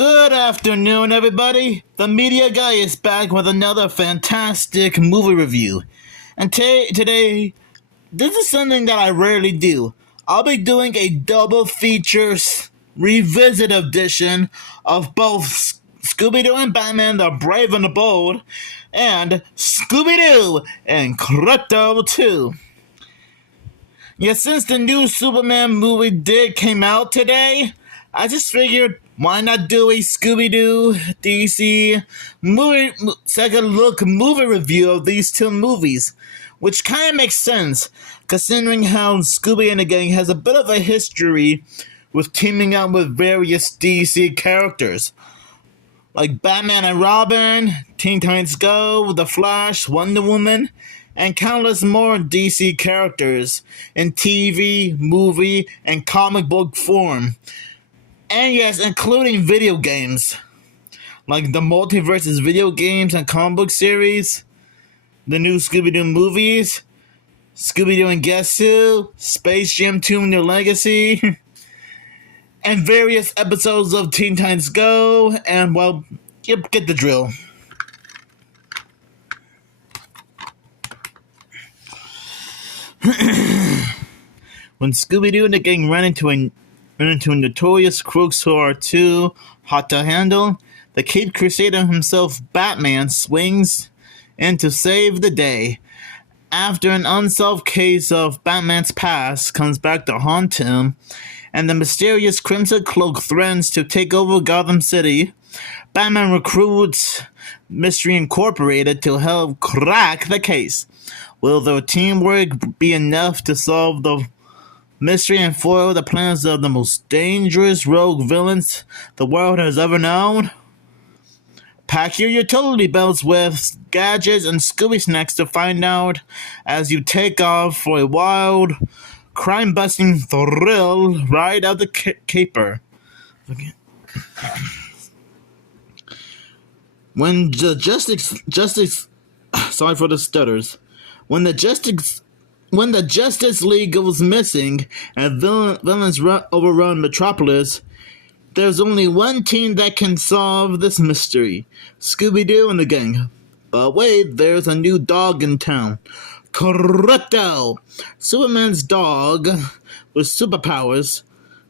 Good afternoon, everybody. The Media Guy is back with another fantastic movie review. And today, this is something that I rarely do. I'll be doing a double features revisit edition of both Scooby-Doo and Batman the Brave and the Bold and Scooby-Doo and Krypto 2. Yeah, since the new Superman movie came out today, I just figured, why not do a Scooby-Doo DC second look movie review of these two movies? Which kind of makes sense, considering how Scooby and the gang has a bit of a history with teaming up with various DC characters. Like Batman and Robin, Teen Titans Go, The Flash, Wonder Woman, and countless more DC characters in TV, movie, and comic book form. And yes, including video games, like the Multiverses video games and comic book series, the new Scooby-Doo movies, Scooby-Doo and Guess Who, Space Jam 2 New Legacy, and various episodes of Teen Titans Go, and well, you get the drill. When Scooby-Doo and the gang run into notorious crooks who are too hot to handle, the Caped Crusader himself, Batman, swings in to save the day. After an unsolved case of Batman's past comes back to haunt him, and the mysterious Crimson Cloak threatens to take over Gotham City, Batman recruits Mystery Incorporated to help crack the case. Will their teamwork be enough to solve the mystery and foil the plans of the most dangerous rogue villains the world has ever known? Pack your utility belts with gadgets and Scooby snacks to find out as you take off for a wild, crime-busting thrill ride of the caper. Okay. When the Justice sorry for the stutters. When the Justice League goes missing and villains overrun Metropolis, there's only one team that can solve this mystery: Scooby-Doo and the gang. But wait, there's a new dog in town. Krypto! Superman's dog with superpowers.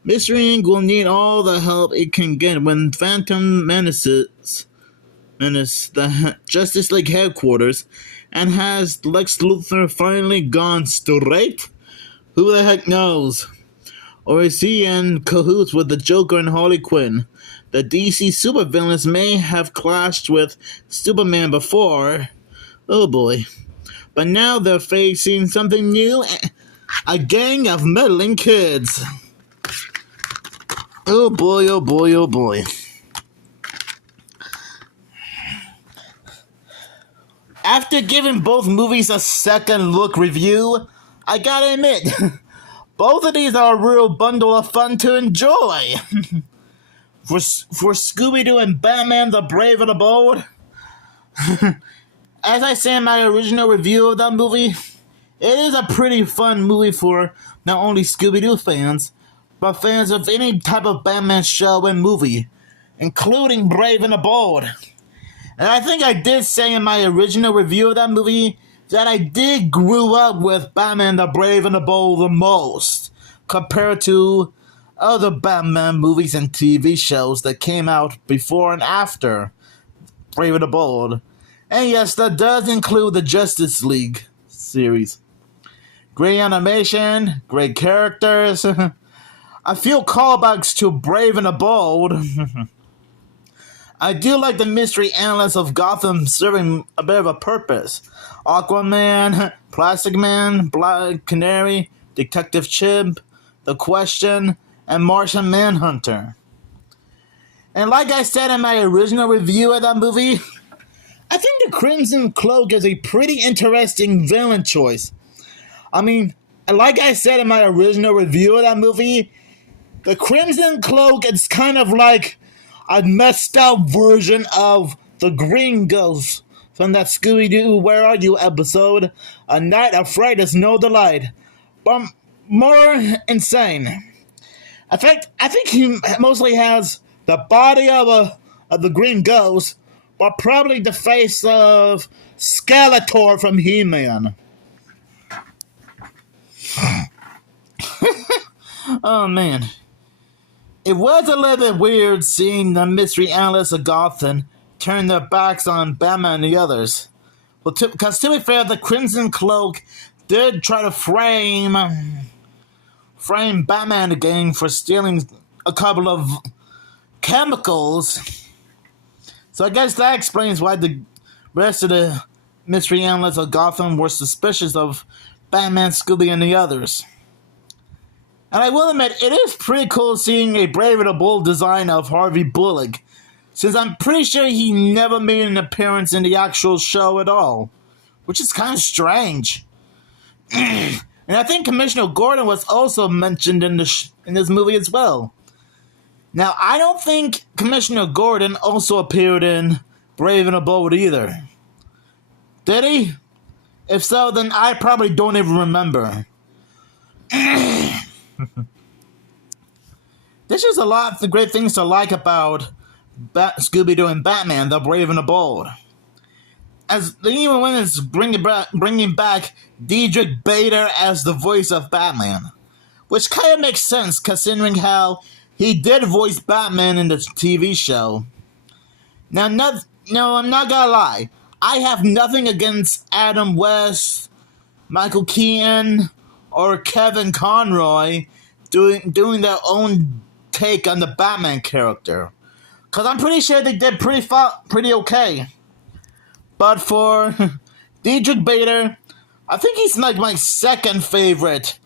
Mystery Inc. will need all the help it can get when Phantom menace the Justice League headquarters. And has Lex Luthor finally gone straight? Who the heck knows? Or is he in cahoots with the Joker and Harley Quinn? The DC supervillains may have clashed with Superman before. Oh boy. But now they're facing something new. A gang of meddling kids. Oh boy, oh boy, oh boy. After giving both movies a second look review, I gotta admit, both of these are a real bundle of fun to enjoy. For Scooby-Doo and Batman the Brave and the Bold, as I say in my original review of that movie, it is a pretty fun movie for not only Scooby-Doo fans, but fans of any type of Batman show and movie, including Brave and the Bold. And I think I did say in my original review of that movie that I did grow up with Batman the Brave and the Bold the most, compared to other Batman movies and TV shows that came out before and after Brave and the Bold. And yes, that does include the Justice League series. Great animation, great characters. I feel callbacks to Brave and the Bold. I do like the mystery analysts of Gotham serving a bit of a purpose. Aquaman, Plastic Man, Black Canary, Detective Chimp, The Question, and Martian Manhunter. And like I said in my original review of that movie, I think the Crimson Cloak is a pretty interesting villain choice. I mean, like I said in my original review of that movie, the Crimson Cloak is kind of like a messed up version of the Green Ghost from that Scooby-Doo Where Are You episode, A Night of Fright is No Delight, but more insane. I think he mostly has the body of the Green Ghost, but probably the face of Skeletor from He-Man. Oh man. It was a little bit weird seeing the mystery analysts of Gotham turn their backs on Batman and the others. Well, because to be fair, the Crimson Cloak did try to frame Batman again for stealing a couple of chemicals. So I guess that explains why the rest of the mystery analysts of Gotham were suspicious of Batman, Scooby, and the others. And I will admit, it is pretty cool seeing a Brave and the Bold design of Harvey Bullock, since I'm pretty sure he never made an appearance in the actual show at all, which is kind of strange. And I think Commissioner Gordon was also mentioned in this movie as well. Now, I don't think Commissioner Gordon also appeared in Brave and the Bold either. Did he? If so, then I probably don't even remember. There's just a lot of great things to like about Scooby-Doo and Batman, the Brave and the Bold. As even when it's bringing back Diedrich Bader as the voice of Batman, which kind of makes sense considering how he did voice Batman in the TV show. Now, I'm not gonna lie. I have nothing against Adam West, Michael Keaton, or Kevin Conroy doing their own take on the Batman character, because I'm pretty sure they did pretty okay. But for Diedrich Bader, I think he's like my second favorite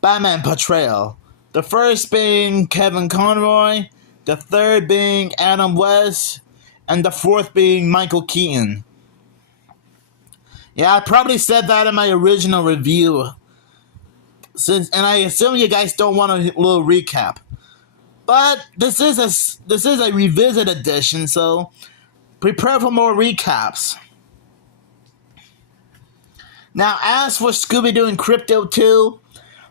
Batman portrayal. The first being Kevin Conroy, the third being Adam West, and the fourth being Michael Keaton. Yeah, I probably said that in my original review. And I assume you guys don't want a little recap. But this is a revisit edition, so prepare for more recaps. Now, as for Scooby-Doo and Krypto 2,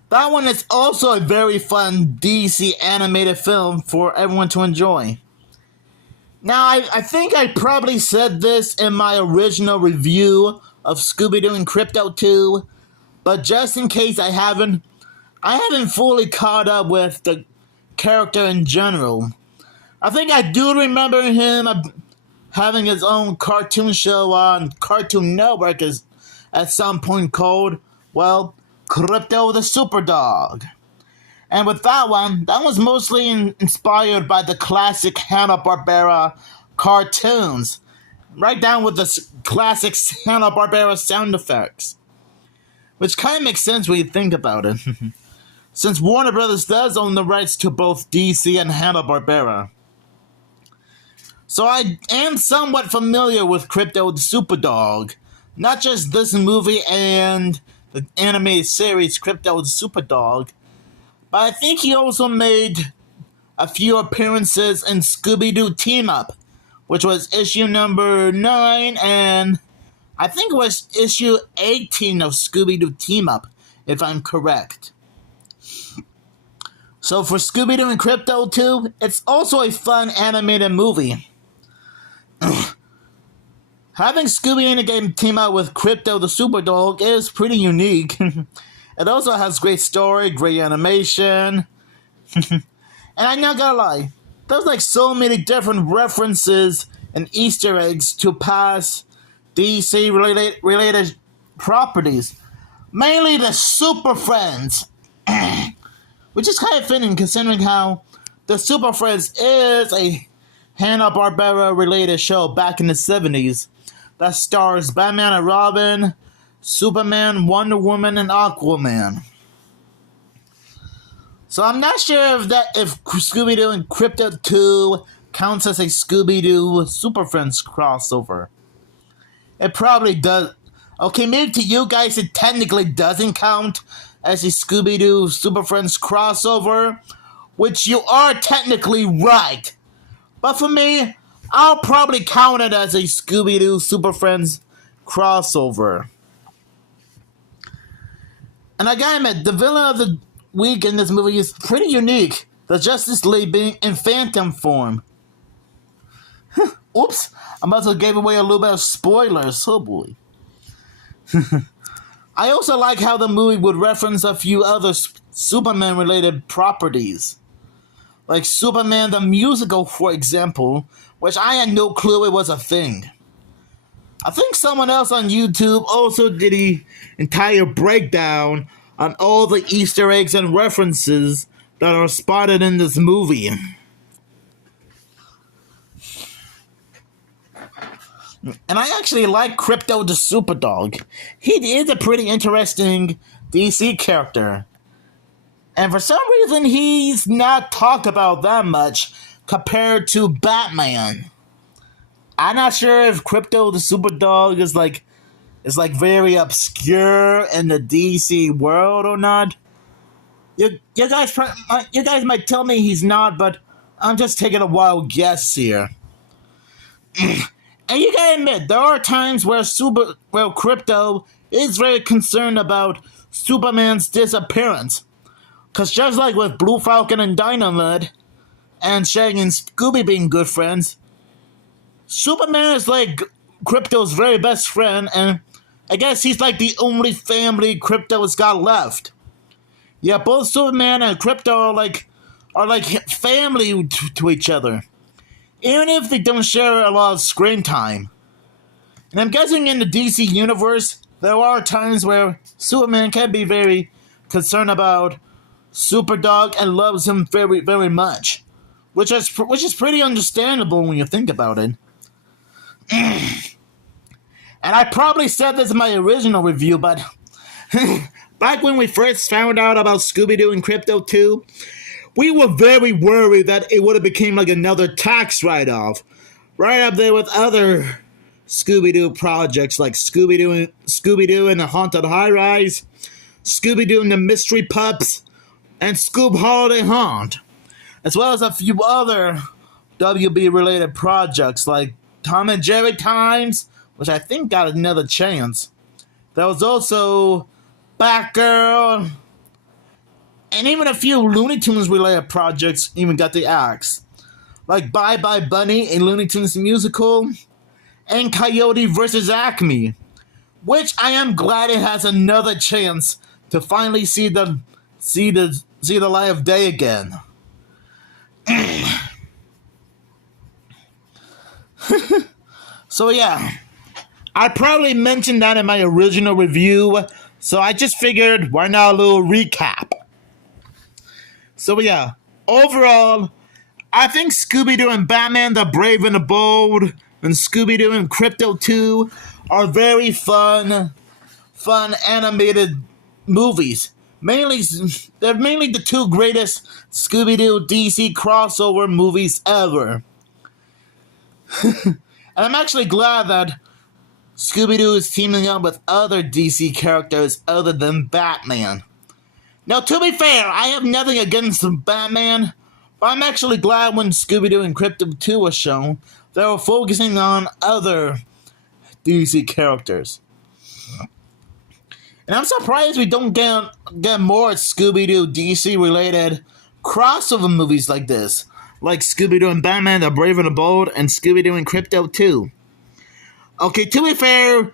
that one is also a very fun DC animated film for everyone to enjoy. Now, I think I probably said this in my original review of Scooby-Doo and Krypto 2, but just in case I haven't fully caught up with the character in general. I think I do remember him having his own cartoon show on Cartoon Network at some point called, well, Krypto the Super Dog. And with that was mostly inspired by the classic Hanna-Barbera cartoons, right down with the classic Hanna-Barbera sound effects. Which kind of makes sense when you think about it, since Warner Brothers does own the rights to both DC and Hanna-Barbera. So I am somewhat familiar with Krypto the Super Dog, not just this movie and the animated series Krypto the Super Dog, but I think he also made a few appearances in Scooby-Doo Team Up, which was issue number 9, and I think it was issue 18 of Scooby-Doo Team Up, if I'm correct. So for Scooby-Doo and Krypto 2, it's also a fun animated movie. Having Scooby in a game team up with Krypto the Super Dog is pretty unique. It also has great story, great animation. And I'm not gonna lie, there's like so many different references and Easter eggs to past DC related properties. Mainly the Super Friends. Which is kind of fitting considering how the Super Friends is a Hanna-Barbera related show back in the 70s that stars Batman and Robin, Superman, Wonder Woman, and Aquaman. So I'm not sure if Scooby-Doo and Krypto 2 counts as a Scooby-Doo Super Friends crossover. It probably does. Okay, maybe to you guys it technically doesn't count as a Scooby-Doo Super Friends crossover, which you are technically right. But for me, I'll probably count it as a Scooby-Doo Super Friends crossover. And I gotta admit, the villain of the week in this movie is pretty unique, the Justice League being in phantom form. Oops, I must have gave away a little bit of spoilers. Oh boy. I also like how the movie would reference a few other Superman-related properties. Like Superman the Musical, for example, which I had no clue it was a thing. I think someone else on YouTube also did an entire breakdown on all the Easter eggs and references that are spotted in this movie. And I actually like Krypto the Superdog. He is a pretty interesting DC character. And for some reason, he's not talked about that much compared to Batman. I'm not sure if Krypto the Superdog is like very obscure in the DC world or not. You guys might tell me he's not, but I'm just taking a wild guess here. And you gotta admit, there are times where Krypto is very concerned about Superman's disappearance. Cause just like with Blue Falcon and Dynamite, and Shaggy and Scooby being good friends, Superman is like Krypto's very best friend, and I guess he's like the only family Krypto's got left. Yeah, both Superman and Krypto are like family to each other, even if they don't share a lot of screen time. And I'm guessing in the DC universe, there are times where Superman can be very concerned about Superdog and loves him very, very much, which is pretty understandable when you think about it. And I probably said this in my original review, but back when we first found out about Scooby-Doo and Krypto 2, we were very worried that it would have become like another tax write-off, right up there with other Scooby-Doo projects like Scooby-Doo and the Haunted High Rise, Scooby-Doo and the Mystery Pups, and Scoob Holiday Haunt, as well as a few other WB-related projects like Tom and Jerry Times, which I think got another chance. There was also Batgirl, and even a few Looney Tunes-related projects even got the axe, like Bye Bye Bunny, a Looney Tunes musical, and Coyote vs. Acme, which I am glad it has another chance to finally see the light of day again. So yeah, I probably mentioned that in my original review, so I just figured why not a little recap. So yeah, overall, I think Scooby-Doo and Batman the Brave and the Bold and Scooby-Doo and Krypto 2 are very fun animated movies. They're mainly the two greatest Scooby-Doo DC crossover movies ever. And I'm actually glad that Scooby-Doo is teaming up with other DC characters other than Batman. Now, to be fair, I have nothing against Batman, but I'm actually glad when Scooby-Doo and Krypto 2 was shown, they were focusing on other DC characters. And I'm surprised we don't get more Scooby-Doo DC-related crossover movies like this, like Scooby-Doo and Batman, The Brave and the Bold, and Scooby-Doo and Krypto 2. Okay, to be fair,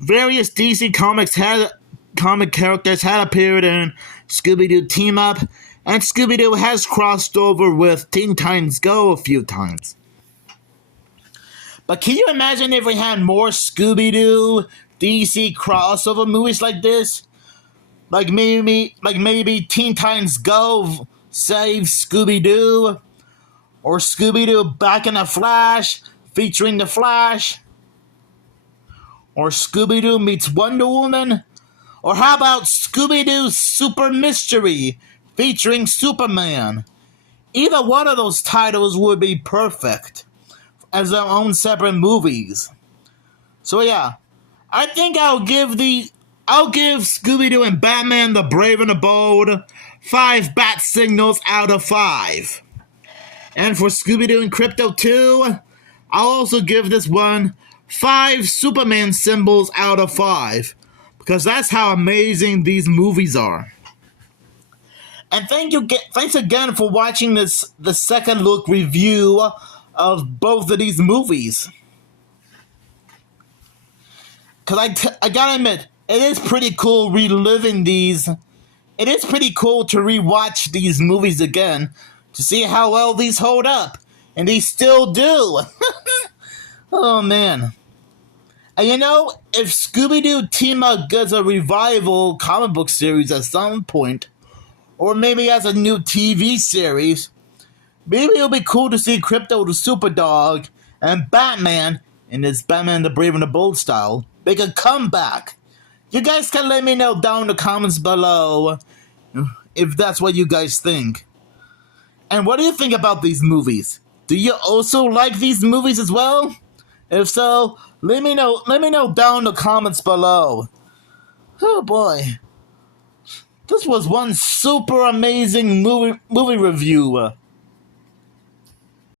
various DC comic characters had appeared in Scooby-Doo Team Up, and Scooby-Doo has crossed over with Teen Titans Go a few times. But can you imagine if we had more Scooby-Doo DC crossover movies like this? Like maybe Teen Titans Go saves Scooby-Doo, or Scooby-Doo Back in the Flash featuring the Flash, or Scooby-Doo meets Wonder Woman, or how about Scooby-Doo Super Mystery featuring Superman? Either one of those titles would be perfect as their own separate movies. So yeah, I think I'll give Scooby-Doo and Batman the Brave and the Bold 5 bat signals out of 5. And for Scooby-Doo and Krypto 2, I'll also give this one 5 Superman symbols out of 5. Because that's how amazing these movies are. And thanks again for watching the second look review of both of these movies. Cause I gotta admit, it is pretty cool reliving these. It is pretty cool to rewatch these movies again to see how well these hold up, and these still do. Oh man. And you know, if Scooby-Doo Team Up gets a revival comic book series at some point, or maybe as a new TV series, maybe it'll be cool to see Krypto the Superdog and Batman, in his Batman the Brave and the Bold style, make a comeback. You guys can let me know down in the comments below if that's what you guys think. And what do you think about these movies? Do you also like these movies as well? If so, let me know down in the comments below. Oh boy. This was one super amazing movie review.